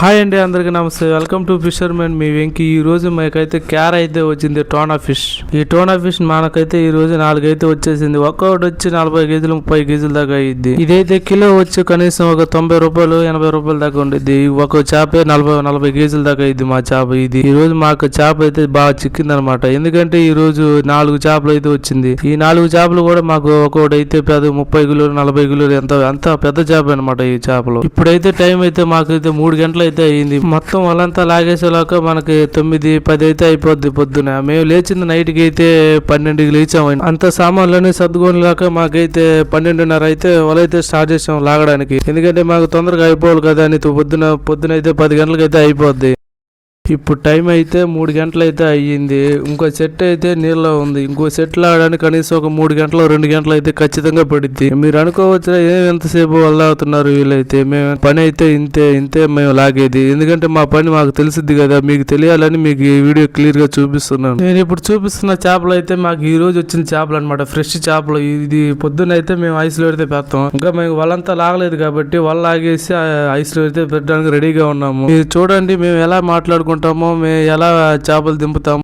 Hi అండి, అందరికీ నమస్తే. వెల్కమ్ టు ఫిషర్మెన్ మీ వెంకీ. ఈ రోజు మాకైతే క్యార్ అయితే వచ్చింది, టోనా ఫిష్. ఈ టోనా ఫిష్ మనకైతే ఈ రోజు 4 అయితే వచ్చేసింది. ఒక్కొక్కటి వచ్చి 40 కేజీలు 30 కేజీల దాకా అయ్యిద్ది. ఇదైతే కిలో వచ్చి కనీసం ఒక 90 రూపాయలు 80 రూపాయల దాకా ఉండిద్ది. ఒక చేప 40 కేజీల దాకా అయ్యిద్ది మా చేప. ఇది ఈ రోజు మాకు చేప అయితే బాగా చిక్కింది అనమాట. ఎందుకంటే ఈ రోజు 4 చేపలు అయితే వచ్చింది. ఈ 4 చేపలు కూడా మాకు ఒక్కొక్కటి అయితే పెద్ద 30 కిలోలు 40 కిలోలు ఎంత పెద్ద చేప అనమాట ఈ చేపలు. ఇప్పుడైతే టైం అయితే మాకైతే 3 గంటలు అయితే అయింది. మొత్తం వాళ్ళంతా లాగేసేలాక మనకి 9-10 అయితే అయిపోద్ది పొద్దున. మేము లేచింది నైట్ కి అయితే 12కి లేచాము. అంత సామాన్లన్నీ సర్దుకోలేక మాకైతే 12:30 అయితే వాళ్ళైతే స్టార్ట్ చేసాం లాగడానికి. ఎందుకంటే మాకు తొందరగా అయిపోవాలి కదా అని. పొద్దున అయితే 10 గంటలకు అయితే అయిపోద్ది. ఇప్పుడు టైం అయితే 3 గంటలు అయితే అయ్యింది. ఇంకో సెట్ అయితే నీళ్ళలో ఉంది. ఇంకో సెట్ లాగడానికి కనీసం ఒక 3 గంటలు 2 గంటలు అయితే ఖచ్చితంగా పడుద్ది. మీరు అనుకోవచ్చు ఎంతసేపు వల్ల అవుతున్నారు వీళ్ళైతే. మేము పని అయితే ఇంతే మేము లాగేది. ఎందుకంటే మా పని మాకు తెలిసిద్ది కదా, మీకు తెలియాలని మీకు ఈ వీడియో క్లియర్ గా చూపిస్తున్నాను. నేను ఇప్పుడు చూపిస్తున్న చేపలు అయితే మాకు ఈ రోజు వచ్చిన చేపలు అనమాట, ఫ్రెష్ చేపలు. ఇది పొద్దున్న అయితే మేము ఐస్ లో పెడితే పెడతాం. ఇంకా మేము వాళ్ళంతా లాగలేదు కాబట్టి వాళ్ళు లాగేసి ఐస్ లో పెడితే పెట్టడానికి రెడీగా ఉన్నాము. మీరు చూడండి మేము ఎలా మాట్లాడుకుంటాం, మేము ఎలా చేపలు దింపుతాము.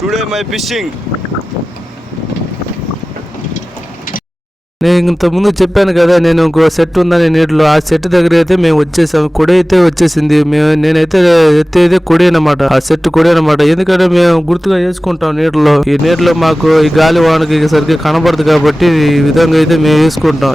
Today my fishing. నేను ఇంతకుముందు చెప్పాను కదా, నేను ఇంకో సెట్ ఉందని నీటిలో. ఆ సెట్ దగ్గర అయితే మేము వచ్చేసాము. కొడి అయితే వచ్చేసింది. నేనైతే ఎత్తేదే కొడి అనమాట, ఆ సెట్ కొడి అనమాట. ఎందుకంటే మేము గుర్తుగా వేసుకుంటాం నీటిలో. ఈ నీటిలో మాకు ఈ గాలి వానకి సరిగ్గా కనబడదు కాబట్టి ఈ విధంగా అయితే మేము వేసుకుంటాం.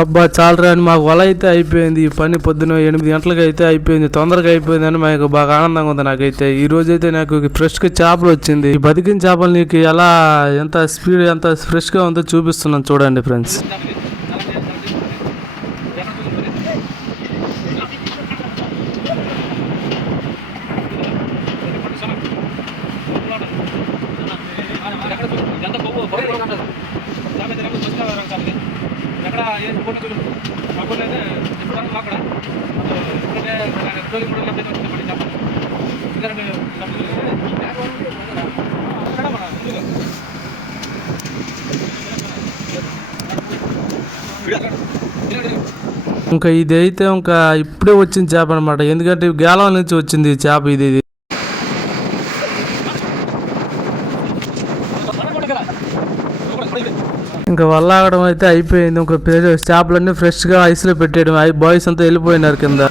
అబ్బా చాలరా అని మాకు వల అయితే అయిపోయింది. ఈ పని పొద్దున 8 గంటలకు అయితే అయిపోయింది. తొందరగా అయిపోయింది అని మాకు బాగా ఆనందంగా ఉంది. నాకైతే ఈ రోజు అయితే నాకు ఫ్రెష్ గా చేపలు వచ్చింది. ఈ బతికిన చేపలు నీకు ఎలా ఎంత స్పీడ్ ఎంత ఫ్రెష్ గా ఉందో చూపిస్తున్నాను చూడండి ఫ్రెండ్స్. ఇంకా ఇది అయితే ఇంకా ఇప్పుడే వచ్చిన చేప అనమాట. ఎందుకంటే గేలం నుంచి వచ్చింది చేప. ఇది ఇంకా వల్లాగడం అయితే అయిపోయింది. ఇంకా చేపలన్నీ ఫ్రెష్ గా ఐస్ లో పెట్టేయడం. బాయ్స్ అంతా వెళ్ళిపోయినారు కింద.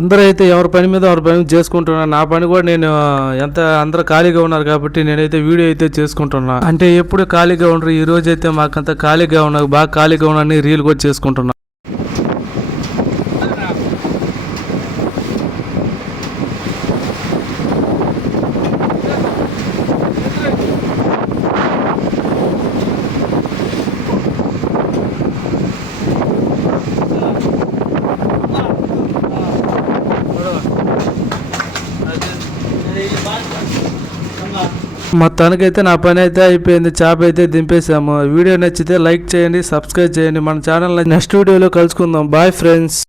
అందరూ అయితే ఎవరి పని మీద చేసుకుంటున్నాను. నా పని కూడా నేను అందరూ ఖాళీగా ఉన్నారు కాబట్టి నేనైతే వీడియో అయితే చేసుకుంటున్నా. అంటే ఎప్పుడు ఖాళీగా ఉండరు, ఈ రోజు అయితే మాకంతా ఖాళీగా ఉన్నారు, బాగా ఖాళీగా ఉన్నాను, రీల్ కూడా చేసుకుంటున్నా. మొత్తానికైతే నా పని అయితే అయిపోయింది, చేప అయితే దింపేసాము. వీడియో నచ్చితే లైక్ చేయండి, సబ్స్క్రైబ్ చేయండి. మన ఛానల్ నెక్స్ట్ వీడియోలో కలుసుకుందాం. Bye friends.